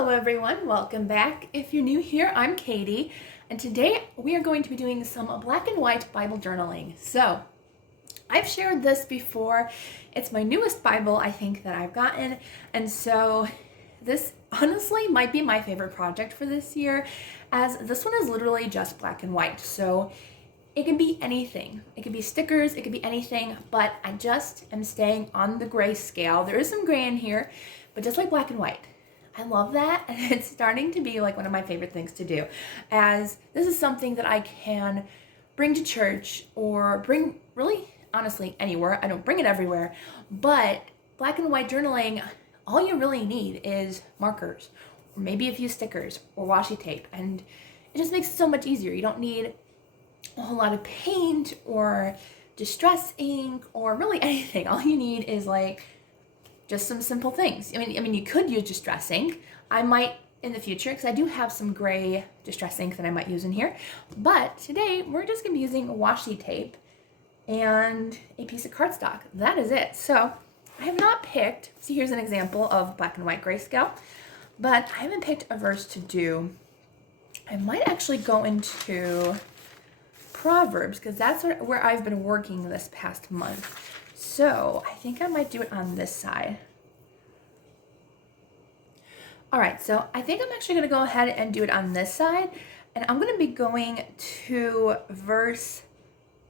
Hello everyone, welcome back. If you're new here, I'm Katie, and today we are going to be doing some black and white Bible journaling. So, I've shared this before. It's my newest Bible, I think, that I've gotten, and so this honestly might be my favorite project for this year, as this one is literally just black and white. So, it can be anything. It could be stickers, it could be anything, but I just am staying on the gray scale. There is some gray in here, but just like black and white. I love that, and it's starting to be like one of my favorite things to do, as this is something that I can bring to church or bring really honestly anywhere. I don't bring it everywhere, but black and white journaling, all you really need is markers or maybe a few stickers or washi tape, and it just makes it so much easier. You don't need a whole lot of paint or distress ink or really anything. All you need is like just some simple things. I mean, you could use distress ink. I might in the future, because I do have some gray distress ink that I might use in here. But today, we're just gonna be using washi tape and a piece of cardstock. That is it. So I have not picked, see here's an example of black and white grayscale, but I haven't picked a verse to do. I might actually go into Proverbs, because that's where I've been working this past month. So I think I might do it on this side. All right, so I think I'm actually gonna go ahead and do it on this side, and I'm gonna be going to verse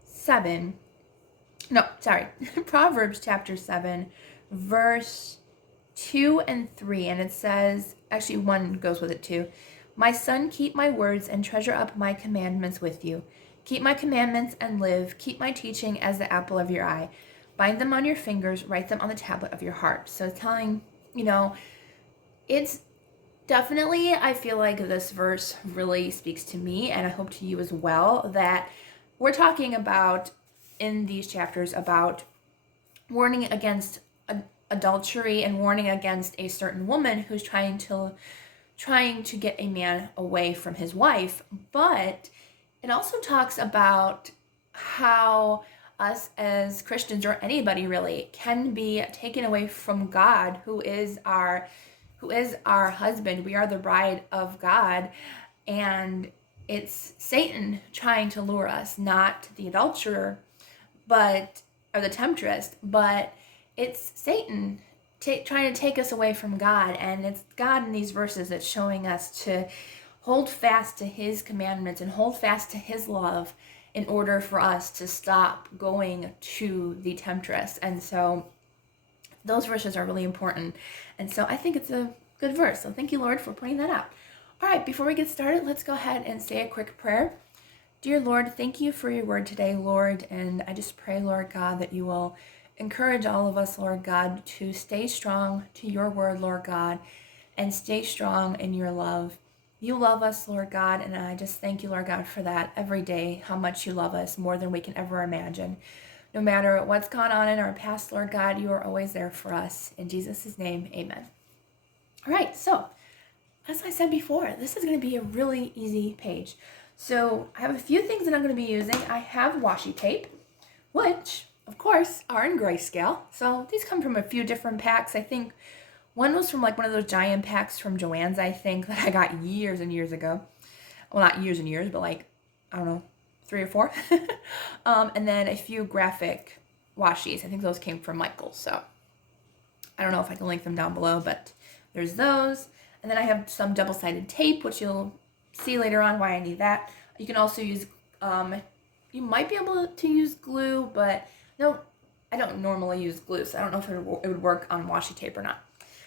7. No, sorry, Proverbs chapter 7, verse 2 and 3, and it says, actually 1 goes with it too. My son, keep my words and treasure up my commandments with you. Keep my commandments and live. Keep my teaching as the apple of your eye. Bind them on your fingers, write them on the tablet of your heart. So it's telling, it's definitely, I feel like this verse really speaks to me, and I hope to you as well, that we're talking about in these chapters about warning against adultery and warning against a certain woman who's trying to get a man away from his wife. But it also talks about how us as Christians, or anybody really, can be taken away from God, who is our husband. We are the bride of God, and it's Satan trying to lure us, not the adulterer, or the temptress, but it's Satan trying to take us away from God. And it's God in these verses that's showing us to hold fast to his commandments and hold fast to his love in order for us to stop going to the temptress. And so those verses are really important. And so I think it's a good verse. So thank you, Lord, for pointing that out. All right, before we get started, let's go ahead and say a quick prayer. Dear Lord, thank you for your word today, Lord. And I just pray, Lord God, that you will encourage all of us, Lord God, to stay strong to your word, Lord God, and stay strong in your love. You love us, Lord God, and I just thank you, Lord God, for that every day, how much you love us more than we can ever imagine. No matter what's gone on in our past, Lord God, you are always there for us. In Jesus' name, amen. All right, so as I said before, this is going to be a really easy page. So I have a few things that I'm going to be using. I have washi tape, which, of course, are in grayscale. So these come from a few different packs. I think one was from like one of those giant packs from Joann's, I think, that I got years and years ago. Well, not years and years, but like, I don't know, 3 or 4. And then a few graphic washis. I think those came from Michael's. So I don't know if I can link them down below, but there's those. And then I have some double-sided tape, which you'll see later on why I need that. You can also use, you might be able to use glue, but no, I don't normally use glue, so I don't know if it would work on washi tape or not.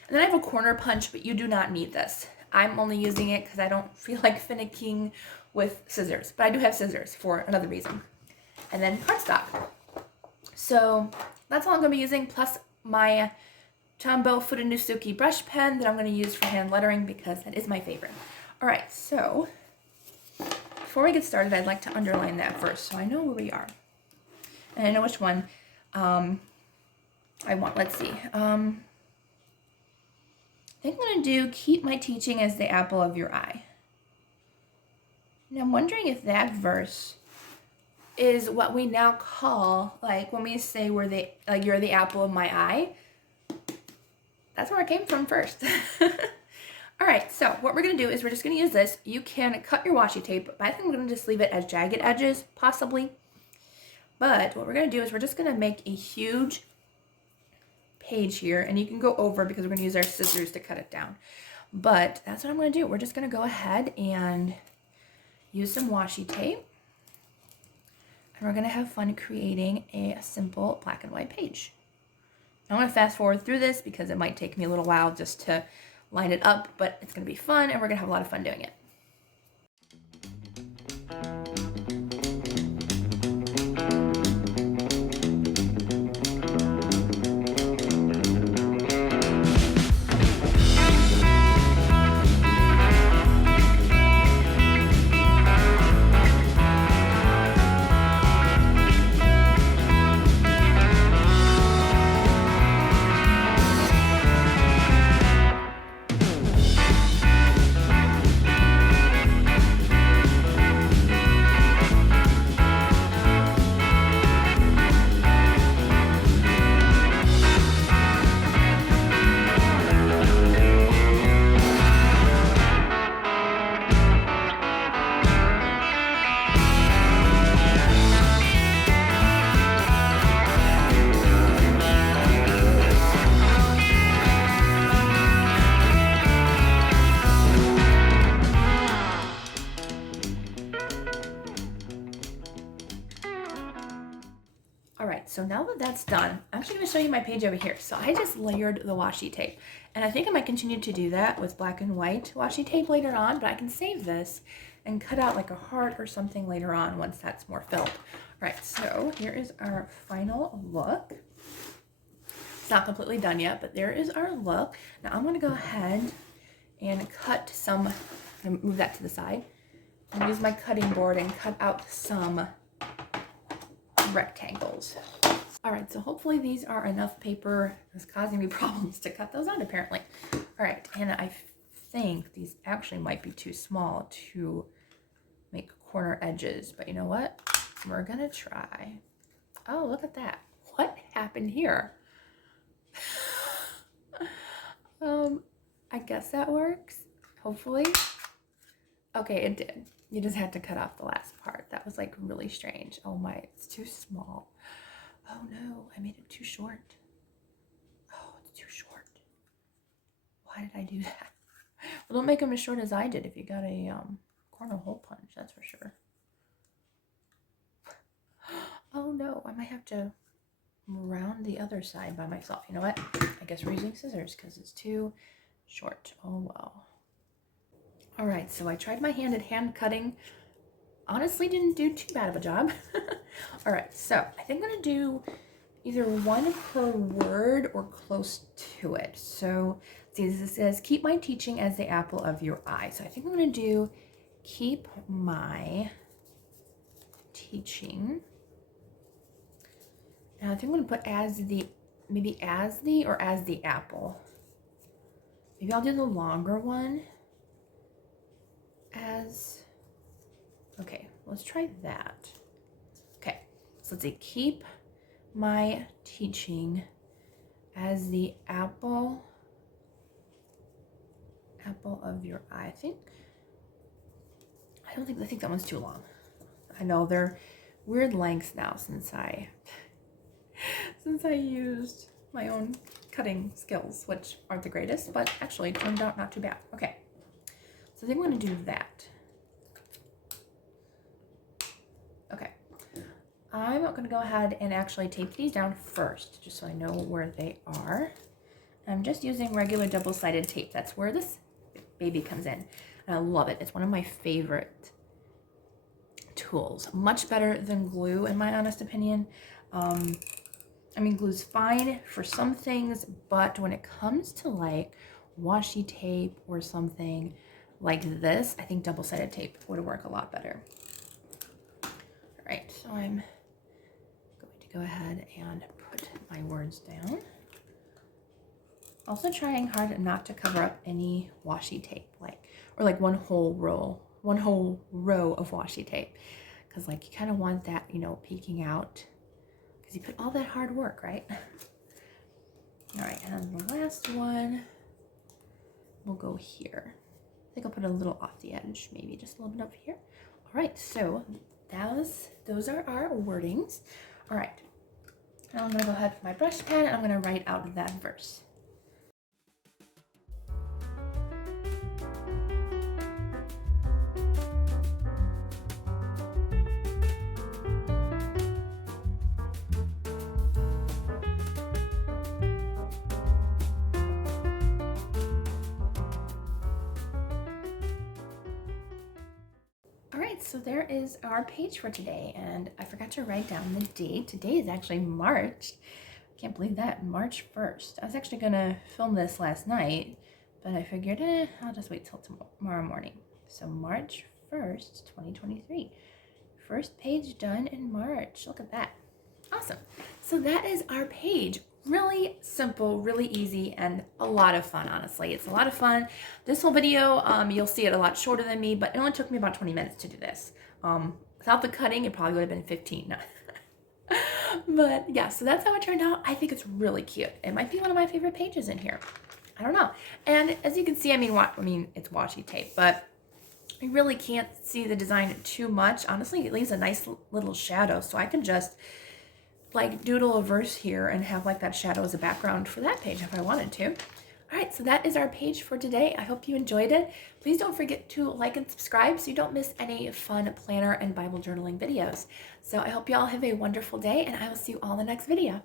And then I have a corner punch, but you do not need this. I'm only using it because I don't feel like finicking with scissors, but I do have scissors for another reason. And then cardstock. So that's all I'm going to be using, plus my Tombow Futanusuke brush pen that I'm going to use for hand lettering because that is my favorite. All right, so before we get started, I'd like to underline that first so I know where we are. And I know which one I want. Let's see. I think I'm going to do keep my teaching as the apple of your eye. And I'm wondering if that verse is what we now call, like when we say you're the apple of my eye. That's where it came from first. All right, so what we're gonna do is we're just gonna use this. You can cut your washi tape, but I think I'm gonna just leave it as jagged edges, possibly. But what we're gonna do is we're just gonna make a huge page here, and you can go over because we're gonna use our scissors to cut it down. But that's what I'm gonna do. We're just gonna go ahead and use some washi tape, and we're gonna have fun creating a simple black and white page. I'm gonna fast forward through this because it might take me a little while just to line it up, but it's gonna be fun and we're gonna have a lot of fun doing it. All right, so now that that's done, I'm actually gonna show you my page over here. So I just layered the washi tape, and I think I might continue to do that with black and white washi tape later on, but I can save this and cut out like a heart or something later on once that's more filled. All right, so here is our final look. It's not completely done yet, but there is our look. Now I'm gonna go ahead and cut some, I'm gonna move that to the side, and use my cutting board and cut out some rectangles. All right, so hopefully these are enough paper. It's causing me problems to cut those out apparently. All right, and I think these actually might be too small to make corner edges, but you know what? We're gonna try. Oh, look at that. What happened here? I guess that works, hopefully. Okay, it did. You just had to cut off the last part. That was like really strange. Oh my, it's too small. Oh no, I made it too short. Oh, it's too short. Why did I do that? Well, don't make them as short as I did if you got a corner hole punch, that's for sure. Oh no, I might have to round the other side by myself. You know what? I guess we're using scissors because it's too short. Oh well. All right, so I tried my hand at hand cutting. Honestly, didn't do too bad of a job. All right, so I think I'm gonna do either one per word or close to it. So see, this says, keep my teaching as the apple of your eye. So I think I'm gonna do keep my teaching. And I think I'm gonna put as the, maybe as the or as the apple. Maybe I'll do the longer one. As, okay, let's try that. Okay, so let's see, keep my teaching as the apple of your eye. I think that one's too long. I know they're weird lengths now since I used my own cutting skills, which aren't the greatest, but actually turned out not too bad. Okay. So I think I'm going to do that. Okay. I'm going to go ahead and actually tape these down first, just so I know where they are. I'm just using regular double-sided tape. That's where this baby comes in. And I love it. It's one of my favorite tools. Much better than glue, in my honest opinion. I mean, glue's fine for some things, but when it comes to like washi tape or something like this, I think double-sided tape would work a lot better. All right, so I'm going to go ahead and put my words down. Also trying hard not to cover up any washi tape, or one whole row of washi tape, because like you kind of want that, you know, peeking out, because you put all that hard work, right? All right, and the last one. will go here. I think I'll put a little off the edge, maybe just a little bit over here. All right, so those are our wordings. All right, now I'm gonna go ahead with my brush pen and I'm gonna write out that verse. All right, so there is our page for today, and I forgot to write down the date. Today is actually March. I can't believe that, March 1st. I was actually gonna film this last night, but I figured, I'll just wait till tomorrow morning. So March 1st, 2023. First page done in March. Look at that. Awesome. So that is our page. Really simple, really easy, and a lot of fun, honestly. It's a lot of fun. This whole video, you'll see it a lot shorter than me, but it only took me about 20 minutes to do this. Without the cutting, it probably would have been 15. But yeah, so that's how it turned out. I think it's really cute. It might be one of my favorite pages in here. I don't know. And as you can see, I mean, it's washi tape, but you really can't see the design too much. Honestly, it leaves a nice little shadow, so I can just like doodle a verse here and have like that shadow as a background for that page if I wanted to. All right, so that is our page for today. I hope you enjoyed it. Please don't forget to like and subscribe so you don't miss any fun planner and Bible journaling videos. So I hope you all have a wonderful day, and I will see you all in the next video.